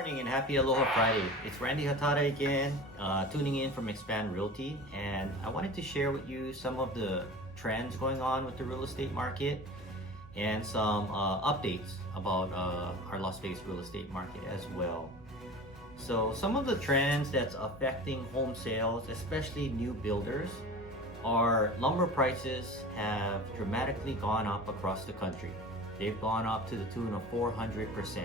morning and happy Aloha Friday. It's Randy Hatada again, tuning in from Expand Realty, and I wanted to share with you some of the trends going on with the real estate market and some updates about our Las Vegas real estate market as well. So some of the trends that's affecting home sales, especially new builders, are lumber prices have dramatically gone up across the country. They've gone up to the tune of 400%,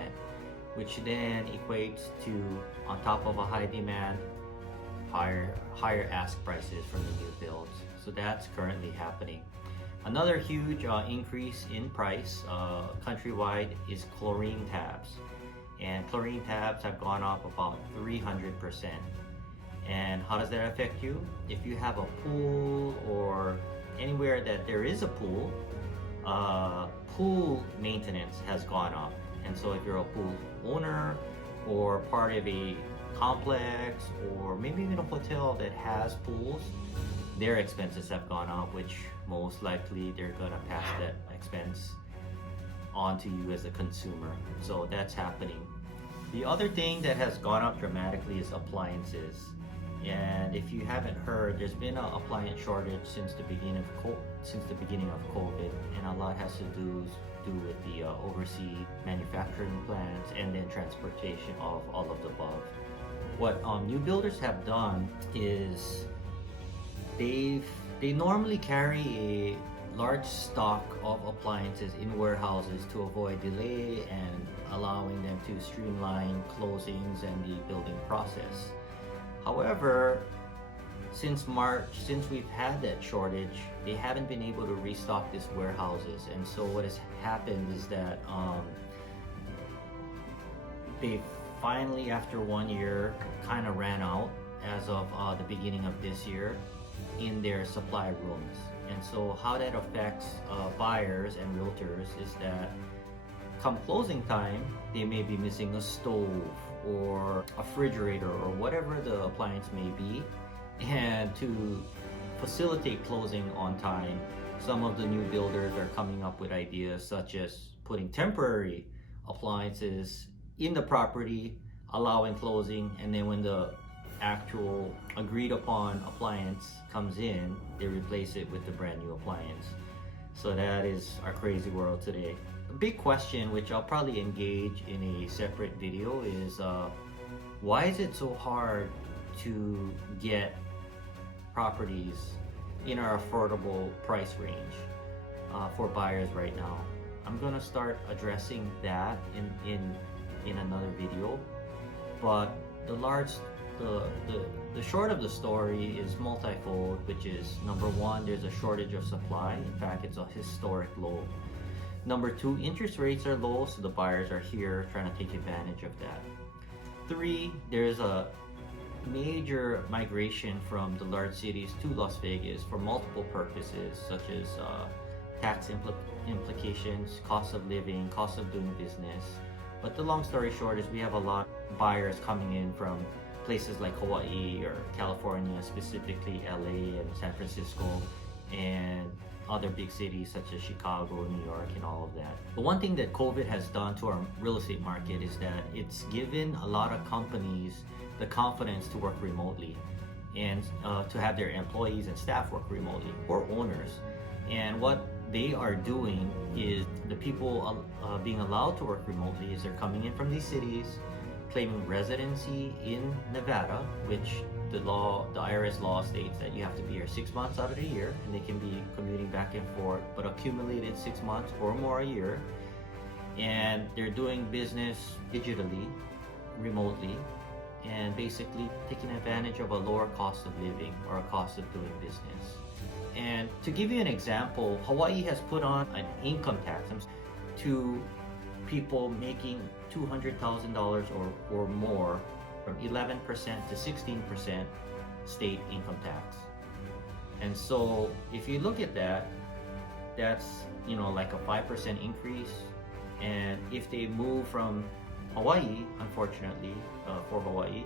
which then equates to, on top of a high demand, higher ask prices from the new builds. So that's currently happening. Another huge increase in price countrywide is chlorine tabs. And chlorine tabs have gone up about 300%. And how does that affect you? If you have a pool or anywhere that there is a pool, pool maintenance has gone up. And so if you're a pool owner or part of a complex or maybe even a hotel that has pools, their expenses have gone up, which most likely they're gonna pass that expense on to you as a consumer. So that's happening. The other thing that has gone up dramatically is appliances. And if you haven't heard, there's been an appliance shortage since the beginning of COVID, and a lot has to do with the overseas manufacturing plants and then transportation of all of the above. What new builders have done is they normally carry a large stock of appliances in warehouses to avoid delay and allowing them to streamline closings and the building process. However, since March, since we've had that shortage, they haven't been able to restock these warehouses. And so what has happened is that they finally, after 1 year, kind of ran out as of the beginning of this year in their supply rooms. And so how that affects buyers and realtors is that come closing time, they may be missing a stove or a refrigerator or whatever the appliance may be. And to facilitate closing on time, some of the new builders are coming up with ideas such as putting temporary appliances in the property, allowing closing, and then when the actual agreed upon appliance comes in, they replace it with the brand new appliance. So that is our crazy world today. A big question, which I'll probably engage in a separate video, is why is it so hard to get properties in our affordable price range for buyers right now? I'm gonna start addressing that in another video, but the short of the story is multifold, which is number one, there's a shortage of supply. In fact, it's a historic low. Number two, interest rates are low, so the buyers are here trying to take advantage of that. Three, there's a major migration from the large cities to Las Vegas for multiple purposes, such as tax implications, cost of living, cost of doing business. But the long story short is we have a lot of buyers coming in from places like Hawaii or California, specifically LA and San Francisco, and other big cities such as Chicago, New York, and all of that. But one thing that COVID has done to our real estate market is that it's given a lot of companies the confidence to work remotely and to have their employees and staff work remotely, or owners. And what they are doing is the people being allowed to work remotely is they're coming in from these cities, claiming residency in Nevada, which the IRS law states that you have to be here 6 months out of the year, and they can be commuting back and forth, but accumulated 6 months or more a year. And they're doing business digitally, remotely, and basically taking advantage of a lower cost of living or a cost of doing business. And to give you an example, Hawaii has put on an income tax to people making $200,000 or more, from 11% to 16% state income tax. And so if you look at that, that's like a 5% increase. And if they move from Hawaii, unfortunately for Hawaii,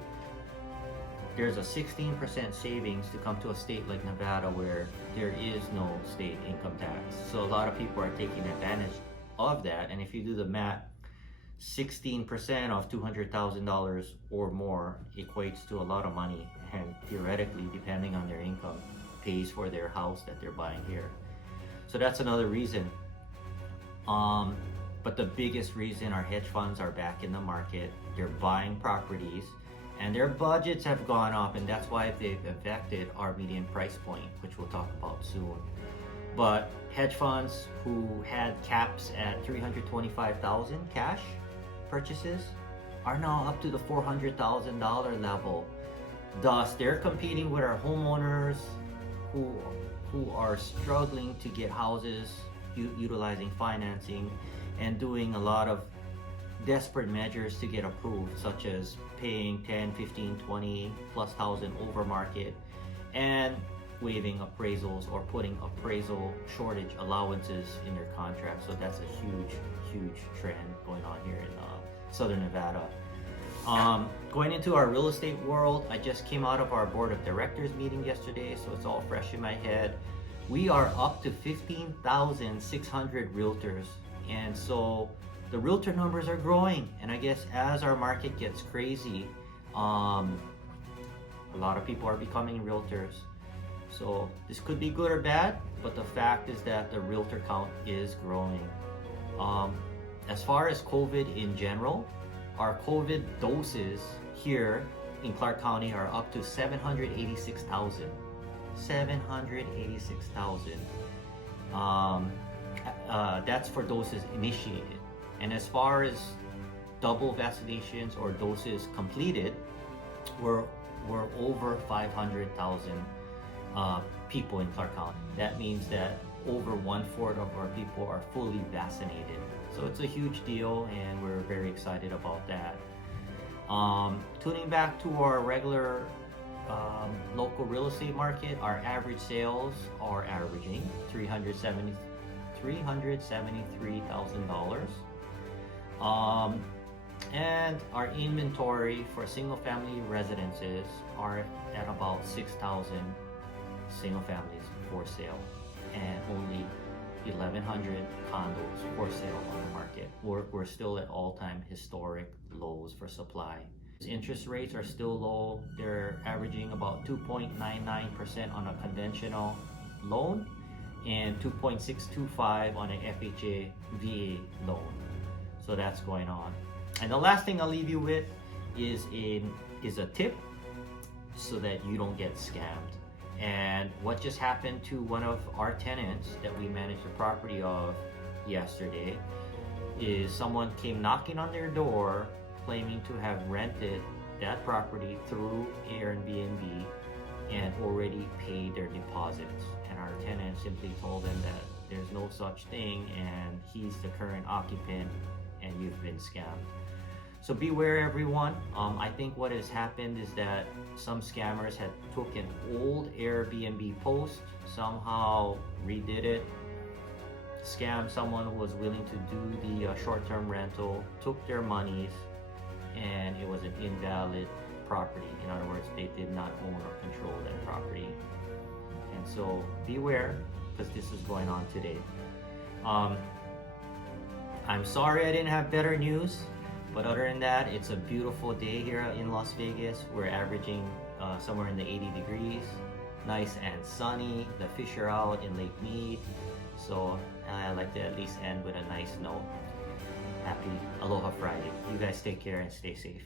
there's a 16% savings to come to a state like Nevada where there is no state income tax. So a lot of people are taking advantage of that. And if you do the math, 16% of $200,000 or more equates to a lot of money, and theoretically, depending on their income, pays for their house that they're buying here. So that's another reason. But the biggest reason our hedge funds are back in the market, they're buying properties, and their budgets have gone up, and that's why they've affected our median price point, which we'll talk about soon. But hedge funds who had caps at $325,000 cash purchases are now up to the $400,000 level. Thus, they're competing with our homeowners who are struggling to get houses, utilizing financing and doing a lot of desperate measures to get approved, such as paying 10, 15, 20 plus thousand over market and waiving appraisals or putting appraisal shortage allowances in their contract. So that's a huge trend going on here in Southern Nevada. Going into our real estate world, I just came out of our board of directors meeting yesterday, so it's all fresh in my head. We are up to 15,600 realtors, and so the realtor numbers are growing. And I guess as our market gets crazy, a lot of people are becoming realtors. So this could be good or bad, but the fact is that the realtor count is growing. As far as COVID in general, our COVID doses here in Clark County are up to 786,000. 786,000. That's for doses initiated. And as far as double vaccinations or doses completed, we're over 500,000 people in Clark County. That means that over 1/4 of our people are fully vaccinated. So it's a huge deal, and we're very excited about that. Tuning back to our regular local real estate market, our average sales are averaging $373,000. And our inventory for single-family residences are at about 6,000 single families for sale, and only 1,100 condos for sale on the market. We're still at all-time historic lows for supply. Interest rates are still low. They're averaging about 2.99% on a conventional loan and 2.625 on an FHA VA loan. So that's going on. And the last thing I'll leave you with is a tip so that you don't get scammed. And what just happened to one of our tenants that we managed the property of yesterday is someone came knocking on their door claiming to have rented that property through Airbnb and already paid their deposits. And our tenant simply told them that there's no such thing and he's the current occupant and you've been scammed. So beware, everyone. I think what has happened is that some scammers had took an old Airbnb post, somehow redid it, scammed someone who was willing to do the short-term rental, took their monies, and it was an invalid property. In other words, they did not own or control that property. And so beware, because this is going on today. I'm sorry I didn't have better news. But other than that, it's a beautiful day here in Las Vegas. We're averaging somewhere in the 80 degrees, nice and sunny. The fish are out in Lake Mead. So I like to at least end with a nice note. Happy Aloha Friday. You guys take care and stay safe.